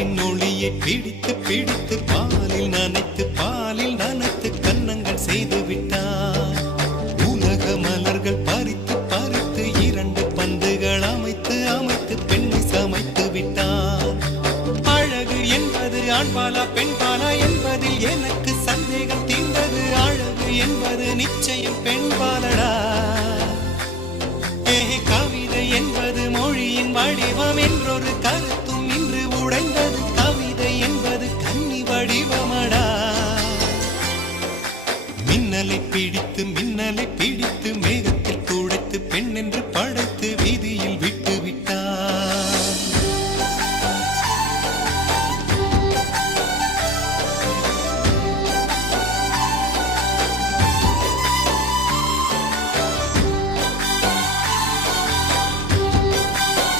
நிலவின் ஒளியை பிடித்து பிடித்து பாலில் நனைத்து கன்னங்கள் செய்து விட்டார். உலக மலர்கள் பறித்து பறித்து 2 பந்துகள் அமைத்து அமைத்து பெண்ணை சமைத்து விட்டார். அழகு என்பது ஆண்பாலா பெண்பாலா என்பதில் எனக்கு சந்தேகம் தீர்ந்தது. அழகு என்பது நிச்சயம் பெண்பாலடா. கவிதை என்பது மொழியின் வடிவம் என்றொரு கருத்தும் இன்று உடைந்தது. கவிதை என்பது கன்னி வடிவமடா. மின்னலை பிடித்து மேகத்தில் துடைத்து பெண் என்று